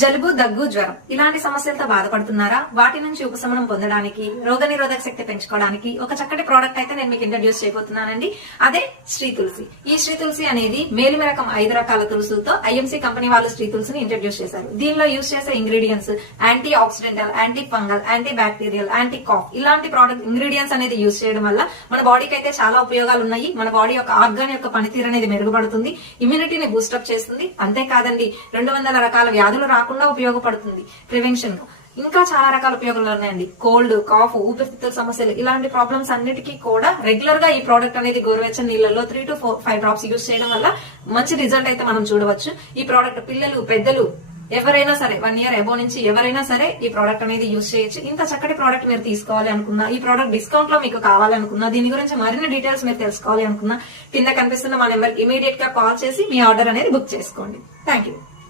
జలుబు, దగ్గు, జ్వరం ఇలాంటి సమస్యలతో బాధపడుతున్నారా? వాటి నుంచి ఉపశమనం పొందడానికి, రోగనిరోధక శక్తి పెంచుకోవడానికి ఒక చక్కటి ప్రోడక్ట్ అయితే నేను మీకు ఇంట్రడ్యూస్ చేయబోతున్నానండి. అదే శ్రీ తులసి. ఈ శ్రీ తులసి అనేది మేలిమి రకం 5 రకాల తులసులతో ఐఎంసీ కంపెనీ వాళ్ళు శ్రీ తులసిని ఇంట్రడ్యూస్ చేశారు. దీనిలో యూజ్ చేసే ingredients anti oxidental, anti fungal, anti bacterial, anti cough ఇలాంటి ప్రోడక్ట్ ఇంగ్రీడియంట్స్ అనేది యూజ్ చేయడం వల్ల మన బాడీకి అయితే చాలా ఉపయోగాలు ఉన్నాయి. మన బాడీ యొక్క ఆర్గాన్ యొక్క పనితీరు అనేది మెరుగుపడుతుంది, ఇమ్యూనిటీని బూస్టప్ చేస్తుంది. అంతేకాదండి 200 రకాల వ్యాధులు రాకుండా ఉపయోగపడుతుంది ప్రివెన్షన్. ఇంకా చాలా రకాల ఉపయోగాలు ఉన్నాయండి. కోల్డ్, కాఫ్, ఊపిరితిత్తుల సమస్యలు ఇలాంటి ప్రాబ్లమ్స్ అన్నిటికీ కూడా రెగ్యులర్ గా ఈ ప్రోడక్ట్ అనేది గోరువెచ్చని నీళ్ళలో 3 to 5 డ్రాప్స్ యూజ్ చేయడం వల్ల మంచి రిజల్ట్ అయితే మనం చూడవచ్చు. ఈ ప్రోడక్ట్ పిల్లలు, పెద్దలు ఎవరైనా సరే 1 year అబోవ్ నుంచి ఎవరైనా సరే ఈ ప్రోడక్ట్ అనేది యూజ్ చేయొచ్చు. ఇంత చక్కటి ప్రోడక్ట్ మీరు తీసుకోవాలి అనుకున్నా, ఈ ప్రోడక్ట్ డిస్కౌంట్ లో మీకు కావాలనుకున్నా, దీని గురించి మరిన్ని డీటెయిల్స్ మీరు తెలుసుకోవాలి అనుకున్నా కింద కనిపిస్తున్న మా నెంబర్ ఇమీడియట్ గా కాల్ చేసి మీ ఆర్డర్ అనేది బుక్ చేసుకోండి. Thank you.